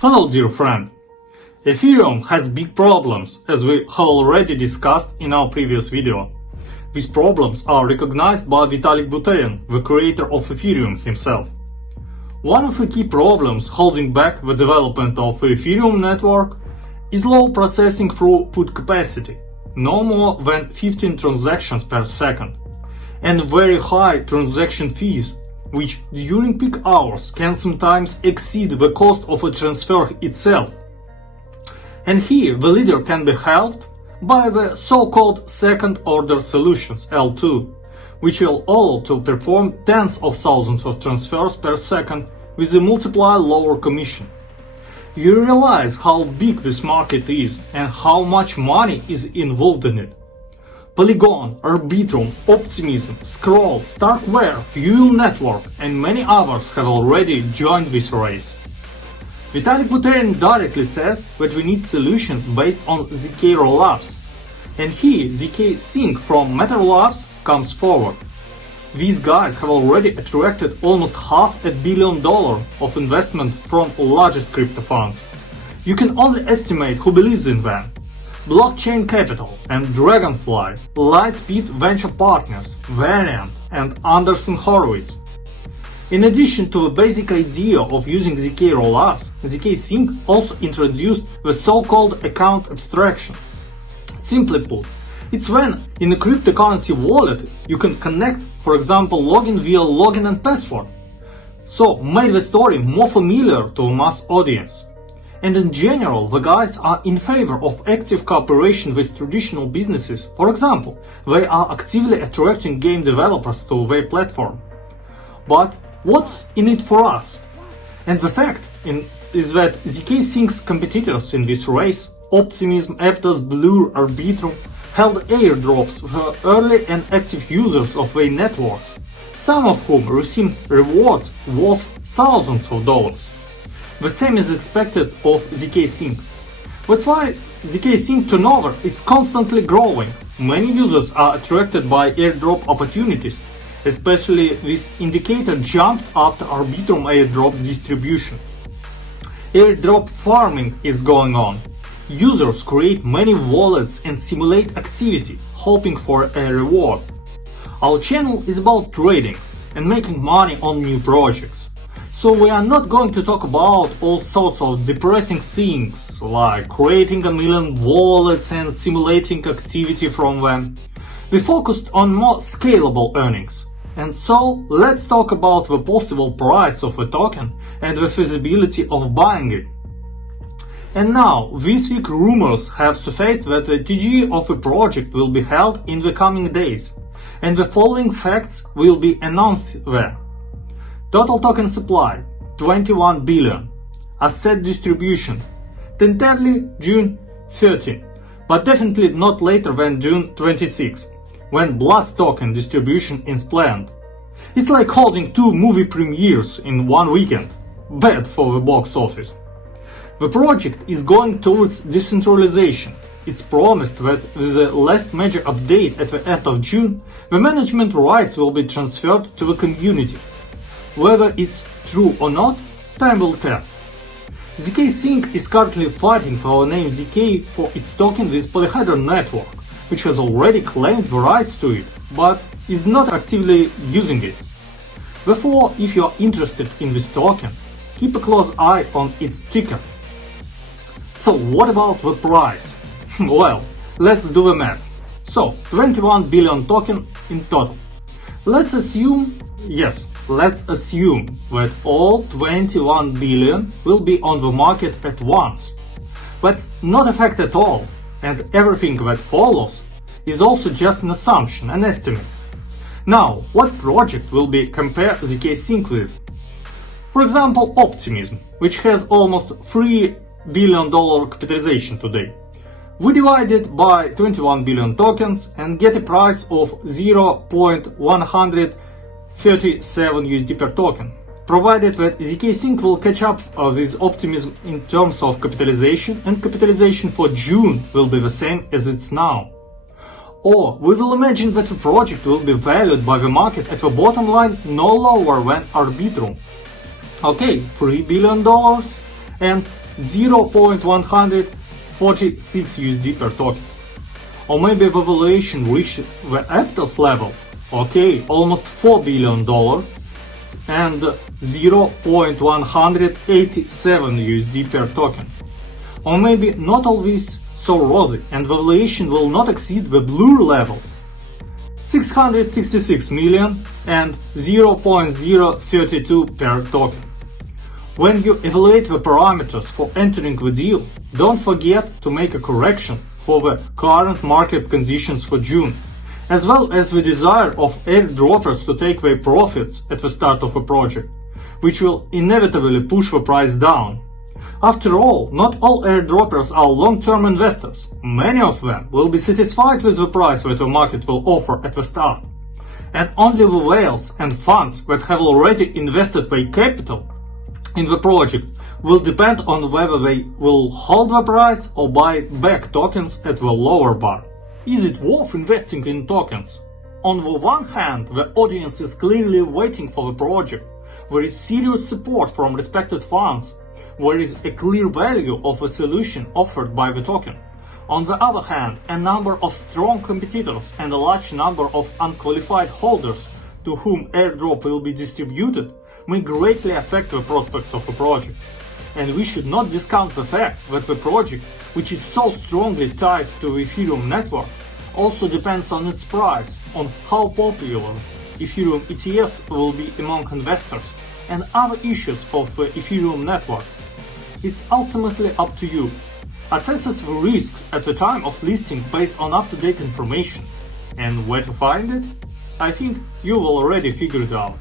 Hello dear friend! Ethereum has big problems, as we have already discussed in our previous video. These problems are recognized by Vitalik Buterin, the creator of Ethereum himself. One of the key problems holding back the development of the Ethereum network is low processing throughput capacity, no more than 15 transactions per second, and very high transaction fees, which during peak hours can sometimes exceed the cost of a transfer itself. And here the leader can be helped by the so-called second-order solutions, L2, which will allow to perform tens of thousands of transfers per second with a multiplier lower commission. You realize how big this market is and how much money is involved in it. Polygon, Arbitrum, Optimism, Scroll, Starkware, Fuel Network and many others have already joined this race. Vitalik Buterin directly says that we need solutions based on ZK rollups, and here ZKSync from Matter Labs comes forward. These guys have already attracted almost $500 million of investment from largest crypto funds. You can only estimate who believes in them. Blockchain Capital and Dragonfly, Lightspeed Venture Partners, Variant and Anderson Horowitz. In addition to the basic idea of using ZK rollups, ZKSync also introduced the so-called account abstraction. Simply put, it's when in a cryptocurrency wallet you can connect, for example, login via login and password. So made the story more familiar to a mass audience. And in general, the guys are in favor of active cooperation with traditional businesses. For example, they are actively attracting game developers to their platform. But what's in it for us? And the fact is that ZKSync's competitors in this race, Optimism, Aptos, Blur, Arbitrum, held airdrops for early and active users of their networks, some of whom received rewards worth thousands of dollars. The same is expected of ZKSync. That's why ZKSync turnover is constantly growing. Many users are attracted by airdrop opportunities, especially this indicator jumped after Arbitrum airdrop distribution. Airdrop farming is going on. Users create many wallets and simulate activity, hoping for a reward. Our channel is about trading and making money on new projects. So we are not going to talk about all sorts of depressing things, like creating a million wallets and simulating activity from them. We focused on more scalable earnings. And so let's talk about the possible price of a token and the feasibility of buying it. And now, this week rumors have surfaced that the TGE of a project will be held in the coming days, and the following facts will be announced there. Total token supply, 21 billion. Asset distribution, tentatively June 13, but definitely not later than June 26, when Blast token distribution is planned. It's like holding two movie premieres in one weekend. Bad for the box office. The project is going towards decentralization. It's promised that with the last major update at the end of June, the management rights will be transferred to the community. Whether it's true or not, time will tell. ZKSync is currently fighting for the name ZK for its token with Polyhedron network, which has already claimed the rights to it, but is not actively using it. Therefore, if you are interested in this token, keep a close eye on its ticker. So what about the price? Well, let's do the math. So, 21 billion token in total. Let's assume that all 21 billion will be on the market at once. That's not a fact at all, and everything that follows is also just an assumption, an estimate. Now, what project will be compared ZKSync with? For example, Optimism, which has almost $3 billion capitalization today. We divide it by 21 billion tokens and get a price of 0.137 USD per token, provided that ZKSync will catch up with Optimism in terms of capitalization, and capitalization for June will be the same as it's now. Or we will imagine that the project will be valued by the market at the bottom line no lower than Arbitrum. Okay, $3 billion and 0.146 USD per token. Or maybe the valuation reached the Aptos level, okay, almost $4 billion and 0.187 USD per token. Or maybe not all this so rosy and the valuation will not exceed the blue level, 666 million and 0.032 per token. When you evaluate the parameters for entering the deal, don't forget to make a correction for the current market conditions for June, as well as the desire of airdroppers to take their profits at the start of a project, which will inevitably push the price down. After all, not all airdroppers are long-term investors. Many of them will be satisfied with the price that the market will offer at the start. And only the whales and funds that have already invested their capital in the project will depend on whether they will hold the price or buy back tokens at the lower bar. Is it worth investing in tokens? On the one hand, the audience is clearly waiting for the project. There is serious support from respected funds. There is a clear value of the solution offered by the token. On the other hand, a number of strong competitors and a large number of unqualified holders to whom airdrop will be distributed may greatly affect the prospects of a project. And we should not discount the fact that the project, which is so strongly tied to the Ethereum network, also depends on its price, on how popular Ethereum ETFs will be among investors, and other issues of the Ethereum network. It's ultimately up to you. Assess the risks at the time of listing based on up-to-date information. And where to find it? I think you will already figure it out.